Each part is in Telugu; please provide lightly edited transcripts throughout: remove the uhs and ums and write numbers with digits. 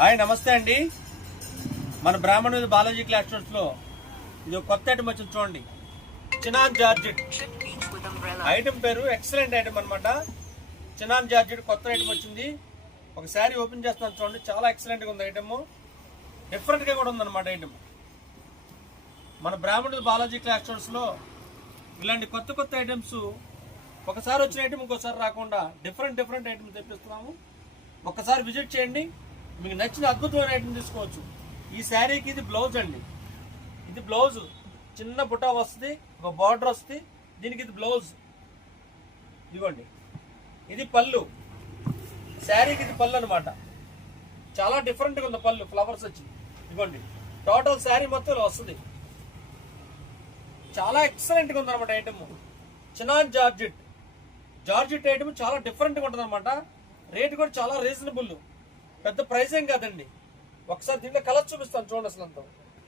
హాయ్ నమస్తే అండి. మన బ్రాహ్మణ మీద బాలాజీ క్లాస్ స్టోర్స్ లో ఇది కొత్త ఐటమ్ వచ్చింది చూడండి. చినాన్ జార్జెట్ ఐటమ్ పేరు ఎక్సలెంట్ ఐటమ్ అనమాట. చినాన్ జార్జెట్ కొత్త ఐటమ్ వచ్చింది. ఒక శారీ ఓపెన్ చేస్తాను చూడండి, చాలా ఎక్సలెంట్ గా ఉంది ఐటమ్. డిఫరెంట్ గా కూడా ఉందన్నమాట ఐటమ్. మన బ్రాహ్మణ బాలాజీ క్లాస్ స్టోర్స్ లో ఇలాంటి కొత్త కొత్త ఐటమ్స్ ఒకసారి వచ్చిన ఐటమ్ ఇంకోసారి రాకుండా డిఫరెంట్ ఐటమ్ తెప్పిస్తున్నాము. ఒక్కసారి విజిట్ చేయండి, మీకు నచ్చిన అద్భుతమైన ఐటమ్ తీసుకోవచ్చు. ఈ శారీకి ఇది బ్లౌజ్ అండి. ఇది బ్లౌజ్, చిన్న బుటా వస్తుంది, ఒక బార్డర్ వస్తుంది. దీనికి ఇది బ్లౌజ్. ఇదిగోండి, ఇది పళ్ళు. శారీకి ఇది పళ్ళు అనమాట. చాలా డిఫరెంట్గా ఉంది పళ్ళు, ఫ్లవర్స్ వచ్చి. ఇదిగోండి, టోటల్ శారీ మొత్తం వస్తుంది. చాలా ఎక్సలెంట్గా ఉంది అనమాట ఐటమ్. చినాన్ జార్జెట్ ఐటమ్ చాలా డిఫరెంట్గా ఉంటుంది అనమాట. రేట్ కూడా చాలా రీజనబుల్, పెద్ద ప్రైస్ ఏం కాదండి. ఒకసారి దీంట్లో కలర్స్ చూపిస్తాను చూడండి. అసలు అంతా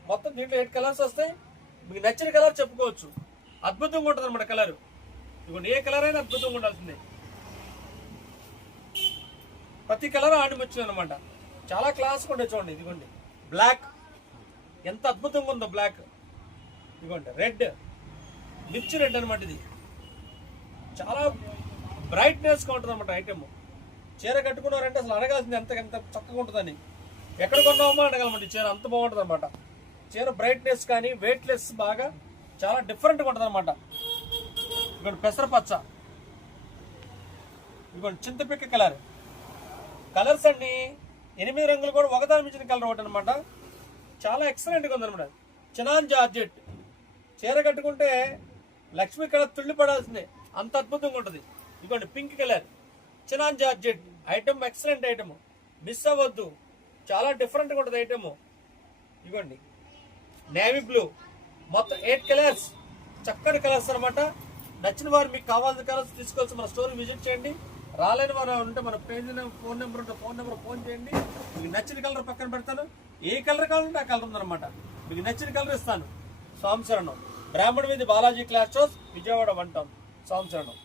మొత్తం దీంట్లో 8 కలర్స్ వస్తాయి. మీకు నచ్చిన కలర్ చెప్పుకోవచ్చు. అద్భుతంగా ఉంటుంది అనమాట కలర్. ఇదిగోండి, ఏ కలర్ అయినా అద్భుతంగా ఉండాల్సిందే. ప్రతి కలర్ ఆడిమొచ్చింది అనమాట. చాలా క్లాస్గా ఉంటాయి చూడండి. ఇదిగోండి, బ్లాక్ ఎంత అద్భుతంగా ఉందో బ్లాక్. ఇదిగోండి, రెడ్, మిర్చి రెడ్ అనమాట. ఇది చాలా బ్రైట్నెస్ గా ఉంటుంది అనమాట ఐటమ్. చీర కట్టుకున్నారంటే అసలు అడగాల్సింది ఎంత చక్కగా ఉంటుందని. ఎక్కడ కొన్నామో అడగాలన్నమాట. చీర అంత బాగుంటుంది అనమాట. చీర బ్రైట్నెస్ కానీ వెయిట్లెస్ బాగా చాలా డిఫరెంట్గా ఉంటుంది అనమాట. ఇదిగోండి, పెసరపచ్చ, ఇదిగోండి చింతపిక్క కలర్. కలర్స్ అండి 8 రంగులు కూడా ఒకదాని మించిన కలర్ ఒకటి అనమాట. చాలా ఎక్సలెంట్గా ఉందన్నమాట. చినాన్ జార్జెట్ చీర కట్టుకుంటే లక్ష్మీ కలర్ తుళ్ళిపడాల్సిందే, అంత అద్భుతంగా ఉంటుంది. ఇదిగోండి, pink colour chinon georgette item excellent item, miss అవ్వద్దు. చాలా డిఫరెంట్గా ఉంటుంది ఐటమ్. ఇదిగోండి, నేవీ బ్లూ, మొత్తం 8 కలర్స్, చక్కటి కలర్స్ అనమాట. నచ్చిన వారు మీకు కావాల్సిన కలర్స్ తీసుకోవచ్చు. మన స్టోర్ విజిట్ చేయండి. రాలేని వారు ఉంటే మన పేజ్ ఫోన్ నెంబర్ ఉంటే ఫోన్ చేయండి. మీకు నచ్చిన కలర్ పక్కన పెడతాను. ఏ కలర్ కావాలంటే ఆ కలర్ ఉందన్నమాట. మీకు నచ్చిన కలర్ ఇస్తాను. సంవత్సరం బ్రాహ్మణ వీధి Balaji class stores, Vijayawada 1 town. సంవత్సరం